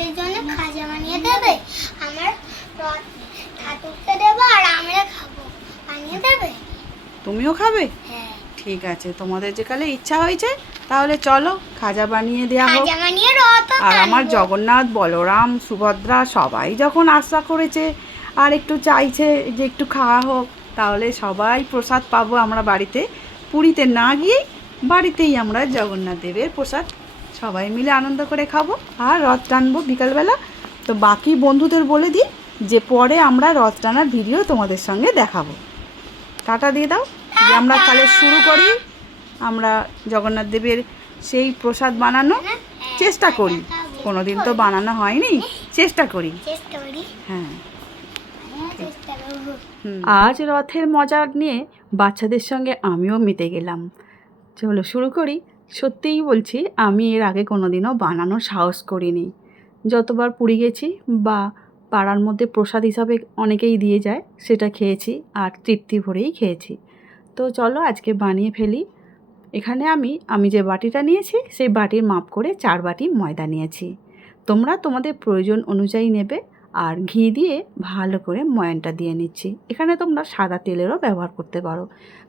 আমাদের জন্য খাজা বানিয়ে দেবে। আমার রথ ঠাকুরকে দেবো আর আমরা খাবো, বানিয়ে দেবে। তুমিও খাবে? হ্যাঁ। ঠিক আছে, তোমাদের যেকালে ইচ্ছা হয়েছে তাহলে চলো খাজা বানিয়ে দেওয়া হোক। খাজা বানিয়ে রথ আর আমার জগন্নাথ, বলরাম, সুভদ্রা সবাই যখন আশা করেছে আর একটু চাইছে যে একটু খাওয়া হোক, তাহলে সবাই প্রসাদ পাবো আমরা বাড়িতে। পুরীতে না গিয়েই বাড়িতেই আমরা জগন্নাথ দেবের প্রসাদ সবাই মিলে আনন্দ করে খাবো আর রথ টানবো বিকালবেলা। তো বাকি বন্ধুদের বলে দিই যে পরে আমরা রথ টানার ভিডিও তোমাদের সঙ্গে দেখাবো। টাটা দিয়ে দাও, যে আমরা তাহলে শুরু করি। আমরা জগন্নাথ দেবের সেই প্রসাদ বানানো চেষ্টা করি, কোনোদিন তো বানানো হয়নি, চেষ্টা করি। হ্যাঁ, আজ রথের মজা নিয়ে বাচ্চাদের সঙ্গে আমিও মেতে গেলাম। চলো শুরু করি। সত্যিই বলছি, আমি এর আগে কোনোদিনও বানানোর সাহস করিনি। যতবার পুরী গেছি বা পাড়ার মধ্যে প্রসাদ হিসাবে অনেকেই দিয়ে যায়, সেটা খেয়েছি আর তৃপ্তি ভরেই খেয়েছি। তো চলো আজকে বানিয়ে ফেলি। এখানে আমি যে বাটিটা নিয়েছি সেই বাটির মাপ করে 4 বাটি ময়দা নিয়েছি। তোমরা তোমাদের প্রয়োজন অনুযায়ী নেবে। আর ঘি দিয়ে ভালো করে ময়ানটা দিয়ে নিচ্ছি। এখানে তোমরা সাদা তেলেরও ব্যবহার করতে পারো,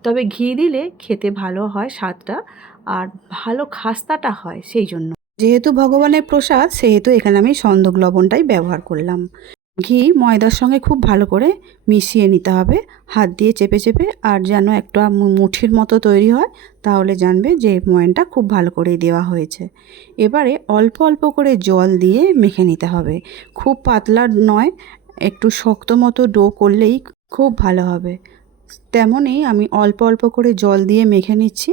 তবে ঘি দিলে খেতে ভালো হয় স্বাদটা, আর ভালো খাস্তাটা হয়। সেই জন্য যেহেতু ভগবানের প্রসাদ, সেহেতু এখানে আমি সন্দক লবণটাই ব্যবহার করলাম। ঘি ময়দার সঙ্গে খুব ভালো করে মিশিয়ে নিতে হবে হাত দিয়ে চেপে চেপে, আর যেন একটা মুঠির মতো তৈরি হয়, তাহলে জানবে যে ময়ানটা খুব ভালো করেই দেওয়া হয়েছে। এবারে অল্প অল্প করে জল দিয়ে মেখে নিতে হবে, খুব পাতলা নয়, একটু শক্ত মতো ডো করলেই খুব ভালো হবে। তেমনই আমি অল্প অল্প করে জল দিয়ে মেখে নিচ্ছি।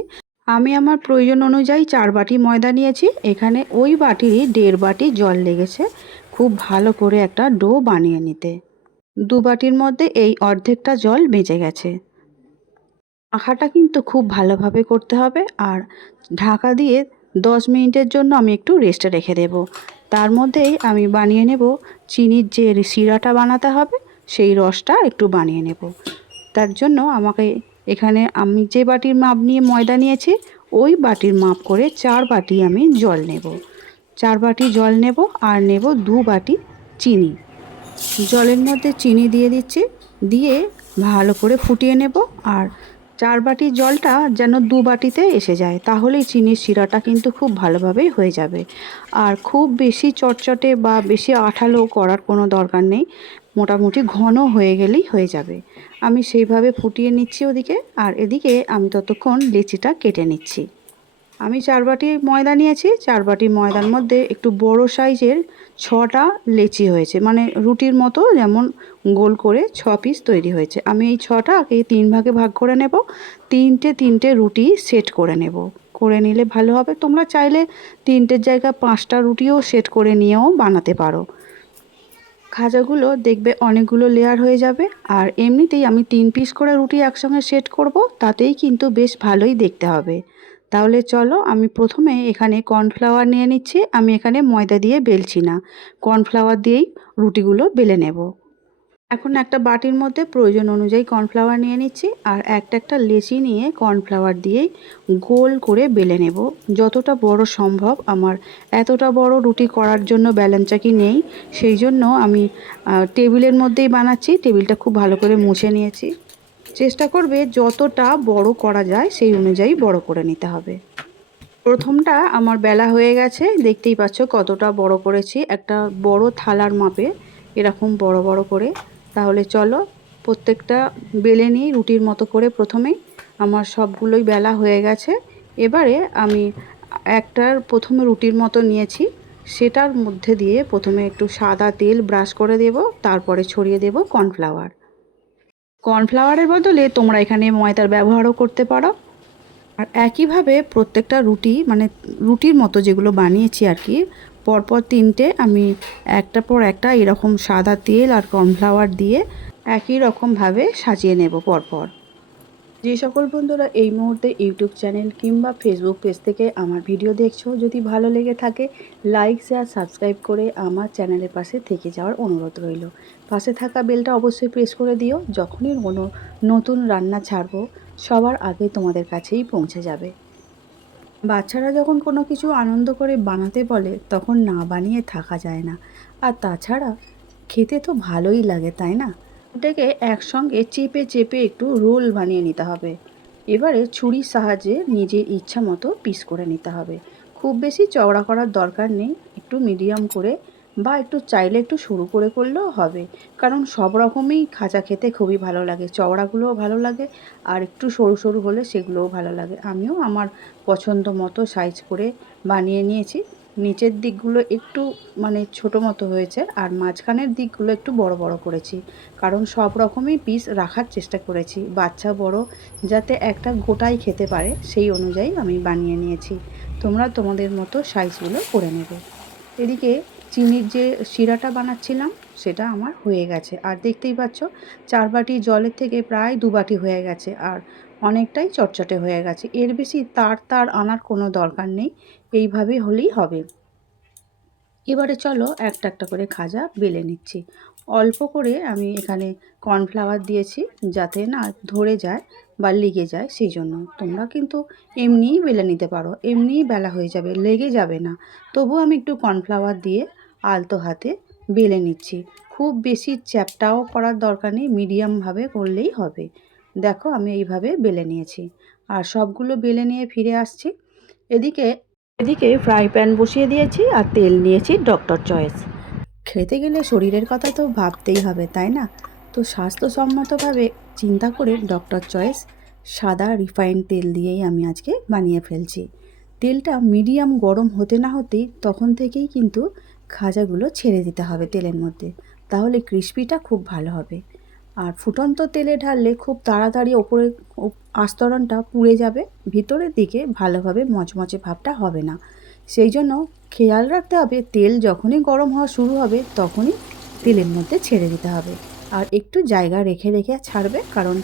আমি আমার প্রয়োজন অনুযায়ী 4 বাটি ময়দা নিয়েছি, এখানে ওই বাটিরই 1.5 বাটি জল লেগেছে খুব ভালো করে একটা ডো বানিয়ে নিতে। 2 বাটির মধ্যে এই অর্ধেকটা জল বেঁচে গেছে। মাখাটা কিন্তু খুব ভালোভাবে করতে হবে, আর ঢাকা দিয়ে 10 মিনিটের জন্য আমি একটু রেস্টে রেখে দেব। তার মধ্যেই আমি বানিয়ে নেব চিনির যে শিরাটা বানাতে হবে, সেই রসটা একটু বানিয়ে নেব। তার জন্য আমাকে এখানে আমি যে বাটির মাপ নিয়ে ময়দা নিয়েছি, ওই বাটির মাপ করে 4 বাটি আমি জল নেব। 4 বাটি জল নেব আর নেব 2 বাটি চিনি। জলের মধ্যে চিনি দিয়ে দিচ্ছি, দিয়ে ভালো করে ফুটিয়ে নেব। আর 4 বাটি জলটা যেন 2 বাটিতে এসে যায়, তাহলেই চিনির শিরাটা কিন্তু খুব ভালোভাবেই হয়ে যাবে। আর খুব বেশি চটচটে বা বেশি আঠালো করার কোনো দরকার নেই, মোটামুটি ঘন হয়ে গেলেই হয়ে যাবে। আমি সেইভাবে ফুটিয়ে নিচ্ছি ওদিকে, আর এদিকে আমি ততক্ষণ লেচিটা কেটে নিচ্ছি। আমি 4 বাটি ময়দা নিয়েছি, 4 বাটি ময়দার মধ্যে একটু বড় সাইজের 6টা লেচি হয়েছে, মানে রুটির মতো যেমন গোল করে 6 পিস তৈরি হয়েছে। আমি এই 6টাকে 3 ভাগে ভাগ করে নেব, 3টে রুটি সেট করে নেব। করে নিলে ভালো হবে। তোমরা চাইলে 3টের জায়গায় 5টা রুটিও সেট করে নিয়েও বানাতে পারো। খাজাগুলো দেখবে অনেকগুলো লেয়ার হয়ে যাবে। আর এমনিতেই আমি 3 পিস করে রুটি একসঙ্গে সেট করব, তাতেই কিন্তু বেশ ভালোই দেখতে হবে। তাহলে চলো, আমি প্রথমে এখানে কর্নফ্লাওয়ার নিয়ে নিচ্ছি। আমি এখানে ময়দা দিয়ে বেলছি না, কর্নফ্লাওয়ার দিয়েই রুটিগুলো বেলে নেব। এখন একটা বাটির মধ্যে প্রয়োজন অনুযায়ী কর্নফ্লাওয়ার নিয়ে নিচ্ছি, আর একটা লেচি নিয়ে কর্নফ্লাওয়ার দিয়েই গোল করে বেলে নেব যতটা বড় সম্ভব। আমার এতটা বড় রুটি করার জন্য ব্যালেন্স চাকি নেই, সেই জন্য আমি টেবিলের মধ্যেই বানাচ্ছি। টেবিলটা খুব ভালো করে মুছে নিয়েছি। চেষ্টা করবে যতটা বড় করা যায় সেই অনুযায়ী বড় করে নিতে হবে। প্রথমটা আমার বেলা হয়ে গেছে, দেখতেই পাচ্ছ কতটা বড় করেছি, একটা বড় থালার মাপে এরকম বড় বড় করে। তাহলে চলো প্রত্যেকটা বেলে নিই রুটির মতো করে। প্রথমেই আমার সবগুলোই বেলা হয়ে গেছে। এবারে আমি প্রথমে রুটির মতো নিয়েছি, সেটার মধ্যে দিয়ে প্রথমে একটু সাদা তেল ব্রাশ করে দেব, তারপরে ছড়িয়ে দেব কর্নফ্লাওয়ার। কর্নফ্লাওয়ারের বদলে তোমরা এখানে ময়দার ব্যবহারও করতে পারো। আর একইভাবে প্রত্যেকটা রুটি, মানে রুটির মতো যেগুলো বানিয়েছি আর কি, পরপর 3টে আমি একটা পর একটা এরকম সাদা তেল আর কর্নফ্লাওয়ার দিয়ে একই রকমভাবে সাজিয়ে নেব পরপর। যে সকল বন্ধুরা এই মুহূর্তে ইউটিউব চ্যানেল কিংবা ফেসবুক পেজ থেকে আমার ভিডিও দেখছো, যদি ভালো লেগে থাকে লাইক শেয়ার সাবস্ক্রাইব করে আমার চ্যানেলের পাশে থেকে যাওয়ার অনুরোধ রইল। পাশে থাকা বেলটা অবশ্যই প্রেস করে দিও, যখনই কোনো নতুন রান্না ছাড়বো সবার আগে তোমাদের কাছেই পৌঁছে যাবে। বাচ্চারা যখন কোনো কিছু আনন্দ করে বানাতে বলে তখন না বানিয়ে থাকা যায় না। আর তাছাড়া খেতে তো ভালোই লাগে, তাই না? ওটাকে একসঙ্গে চেপে চেপে একটু রোল বানিয়ে নিতে হবে। এবারে ছুরির সাহায্যে নিজের ইচ্ছা মতো পিস করে নিতে হবে। খুব বেশি চওড়া করার দরকার নেই, একটু মিডিয়াম করে বা একটু চাইলে একটু সরু করে করলেও হবে। কারণ সব রকমই খাজা খেতে খুবই ভালো লাগে, চওড়াগুলোও ভালো লাগে আর একটু সরু সরু হলে সেগুলোও ভালো লাগে। আমিও আমার পছন্দ মতো সাইজ করে বানিয়ে নিয়েছি। নিচের দিকগুলো একটু মানে ছোটো মতো হয়েছে আর মাঝখানের দিকগুলো একটু বড় বড় করেছি, কারণ সব রকমই পিস রাখার চেষ্টা করেছি, বাচ্চা বড় যাতে একটা গোটাই খেতে পারে সেই অনুযায়ী আমি বানিয়ে নিয়েছি। তোমরা তোমাদের মতো সাইজগুলো করে নেবে। এদিকে চিনির যে শিরাটা বানাচ্ছিলাম সেটা আমার হয়ে গেছে, আর দেখতেই পাচ্ছ 4 বাটি জলের থেকে প্রায় 2 বাটি হয়ে গেছে আর অনেকটাই চটচটে হয়ে গেছে। এর বেশি তার আনার কোনো দরকার নেই, এইভাবে হলেই হবে। এবারে চলো একটা একটা করে খাজা বেলে নিচ্ছি। অল্প করে আমি এখানে কর্নফ্লাওয়ার দিয়েছি যাতে না ধরে যায় বা লেগে যায়, সেই জন্য। তোমরা কিন্তু এমনিই বেলে নিতে পারো, এমনিই বেলা হয়ে যাবে, লেগে যাবে না। তবু আমি একটু কর্নফ্লাওয়ার দিয়ে আলতো হাতে বেলে নিচ্ছি। খুব বেশি চ্যাপটাও করার দরকার নেই, মিডিয়ামভাবে করলেই হবে। দেখো আমি এইভাবে বেলে নিয়েছি আর সবগুলো বেলে নিয়ে ফিরে আসছি। এদিকে এদিকে ফ্রাই প্যান বসিয়ে দিয়েছি আর তেল নিয়েছি ডক্টর চয়েস। খেতে গেলে শরীরের কথা তো ভাবতেই হবে, তাই না? তো স্বাস্থ্যসম্মতভাবে চিন্তা করে ডক্টর চয়েস সাদা রিফাইন্ড তেল দিয়েই আমি আজকে বানিয়ে ফেলছি। তেলটা মিডিয়াম গরম হতে না হতেই তখন থেকেই কিন্তু খাজাগুলো ছেড়ে দিতে হবে তেলের মধ্যে, তাহলে ক্রিস্পিটা খুব ভালো হবে। আর ফুটন্ত তেলে ঢাললে খুব তাড়াতাড়ি ওপরে আস্তরণটা পুড়ে যাবে, ভিতরের দিকে ভালোভাবে মচমচে ভাবটা হবে না। সেই জন্য খেয়াল রাখতে হবে তেল যখনই গরম হওয়া শুরু হবে তখনই তেলের মধ্যে ছেড়ে দিতে হবে। আর একটু জায়গা রেখে রেখে ছাড়বে, কারণ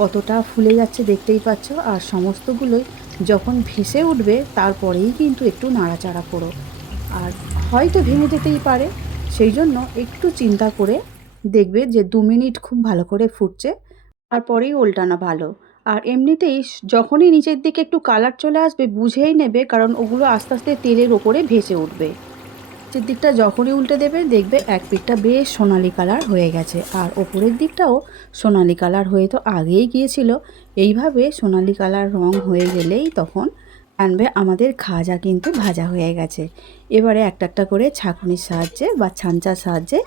কতটা ফুলে যাচ্ছে দেখতেই পাচ্ছ। আর সমস্তগুলোই যখন ভেসে উঠবে তারপরেই কিন্তু একটু নাড়াচাড়া করো, আর হয়তো ভেঙে যেতেই পারে, সেই জন্য একটু চিন্তা করে দেখবে যে 2 মিনিট খুব ভালো করে ফুটছে, তারপরেই ওল্টানো ভালো। আর এমনিতেই যখনই নিচের দিকে একটু কালার চলে আসবে বুঝেই নেবে, কারণ ওগুলো আস্তে আস্তে তেলের ওপরে ভেসে উঠবে। নিচের দিকটা যখনই উল্টে দেবে দেখবে এক পিঠটা বেশ সোনালি কালার হয়ে গেছে আর ওপরের দিকটাও সোনালি কালার হয়ে তো আগেই গিয়েছিল। এইভাবে সোনালি কালার রং হয়ে গেলেই তখন জানবে আমাদের খাজা কিন্তু ভাজা হয়ে গেছে। এবারে একটা একটা করে ছাঁকুনির সাহায্যে বা ছাঁচার সাহায্যে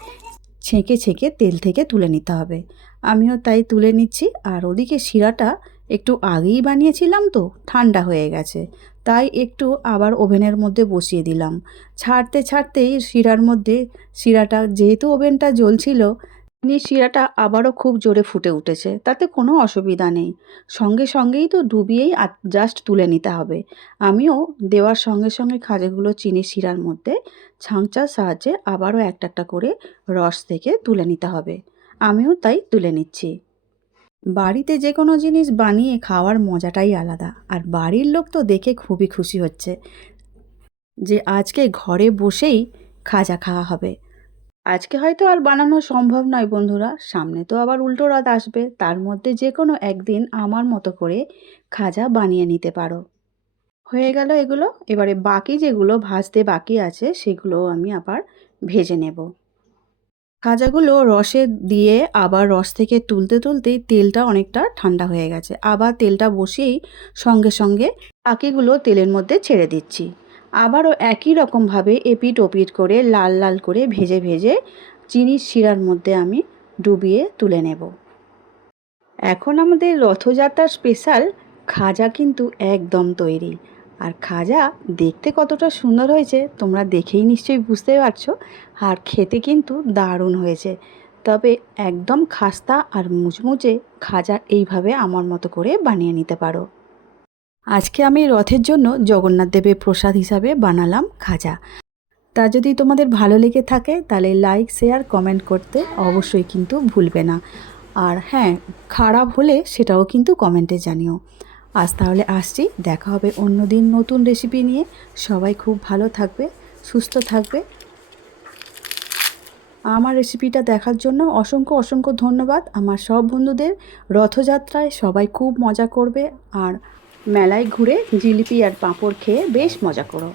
ছেঁকে ছেঁকে তেল থেকে তুলে নিতে হবে। আমিও তাই তুলে নিচ্ছি। আর ওদিকে শিরাটা একটু আগেই বানিয়েছিলাম তো ঠান্ডা হয়ে গেছে, তাই একটু আবার ওভেনের মধ্যে বসিয়ে দিলাম। ছাড়তে ছাড়তেই শিরাটা যেহেতু ওভেনটা জ্বলছিল, শিরাটা আবারও খুব জোরে ফুটে উঠেছে, তাতে কোনো অসুবিধা নেই। সঙ্গে সঙ্গেই তো ডুবিয়েই জাস্ট তুলে নিতে হবে। আমিও দেওয়ার সঙ্গে সঙ্গে খাজাগুলো চিনির শিরার মধ্যে ছাঁচার সাহায্যে আবারও একটা একটা করে রস থেকে তুলে নিতে হবে। আমিও তাই তুলে নিচ্ছি। বাড়িতে যে কোনো জিনিস বানিয়ে খাওয়ার মজাটাই আলাদা, আর বাড়ির লোক তো দেখে খুবই খুশি হচ্ছে যে আজকে ঘরে বসেই খাজা খাওয়া হবে। আজকে হয়তো আর বানানো সম্ভব নয় বন্ধুরা, সামনে তো আবার উল্টো রথ আসবে, তার মধ্যে যে কোনো একদিন আমার মতো করে খাজা বানিয়ে নিতে পারো। হয়ে গেল এগুলো, এবারে বাকি যেগুলো ভাজতে বাকি আছে সেগুলো আমি আবার ভেজে নেব। খাজাগুলো রসে দিয়ে আবার রস থেকে তুলতে তুলতেই তেলটা অনেকটা ঠান্ডা হয়ে গেছে, আবার তেলটা বসিয়েই সঙ্গে সঙ্গে বাকিগুলো তেলের মধ্যে ছেড়ে দিচ্ছি। আবারও একই রকমভাবে এপিট ওপিট করে লাল লাল করে ভেজে ভেজে চিনির শিরার মধ্যে আমি ডুবিয়ে তুলে নেব। এখন আমাদের রথযাত্রার স্পেশাল খাজা কিন্তু একদম তৈরি। আর খাজা দেখতে কতটা সুন্দর হয়েছে তোমরা দেখেই নিশ্চয়ই বুঝতে পারছো, আর খেতে কিন্তু দারুণ হয়েছে। তবে একদম খাস্তা আর মুচমুচে খাজা এইভাবে আমার মতো করে বানিয়ে নিতে পারো। আজকে আমি রথের জন্য জগন্নাথ দেবের প্রসাদ হিসাবে বানালাম খাজা। তা যদি তোমাদের ভালো লেগে থাকে তাহলে লাইক শেয়ার কমেন্ট করতে অবশ্যই কিন্তু ভুলবে না। আর হ্যাঁ, খারাপ হলে সেটাও কিন্তু কমেন্টে জানিও। আজ তাহলে আসছি, দেখা হবে অন্য দিন নতুন রেসিপি নিয়ে। সবাই খুব ভালো থাকবে, সুস্থ থাকবে। আমার রেসিপিটা দেখার জন্য অসংখ্য অসংখ্য ধন্যবাদ আমার সব বন্ধুদের। রথযাত্রায় সবাই খুব মজা করবে আর মেলায় ঘুরে জিলিপি আর পাঁপড় খেয়ে বেশ মজা করো।